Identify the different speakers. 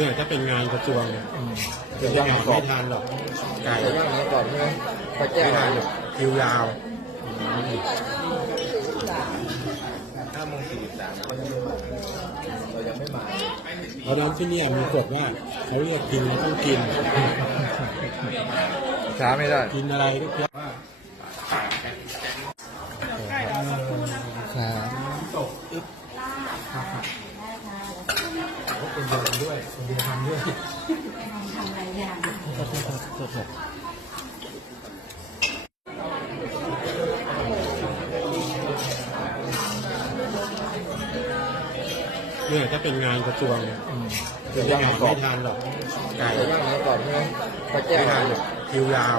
Speaker 1: เนี่ยถ้าเป็นงานกระทรวงเนี่ย
Speaker 2: จะย่างหมูกรอ
Speaker 1: ไม่
Speaker 2: บ
Speaker 1: ทานหรอกไก่
Speaker 2: จะย่างหมูกรอบใช่ไหมปลาแก้
Speaker 1: ไม่
Speaker 2: ว
Speaker 1: ทานหรอกคิวยาว
Speaker 2: ห้าโมงสี่สิบสามเขายังไม่มาเรายังไม่มา
Speaker 1: เพราะฉะนั้นที่เนี่ยมีกฎว่าเขาเรียกกินแล้วต้องกิน
Speaker 2: ช้าไม่ได้
Speaker 1: กินอะไรก็เพียงว่า
Speaker 2: ครับ
Speaker 1: ตกอึ๊บ คนเดียวทำด้วย
Speaker 3: ทำหลายอย่าง
Speaker 1: เนี่ยถ้าเป็นงานกระทรวงเนี่ย
Speaker 2: จะย่าหมูกรอบ
Speaker 1: ไม่ทานหรอกไก่
Speaker 2: ย่างหมูกรอบใช่ไหม
Speaker 1: ไม่ทานหรอกคิวยาว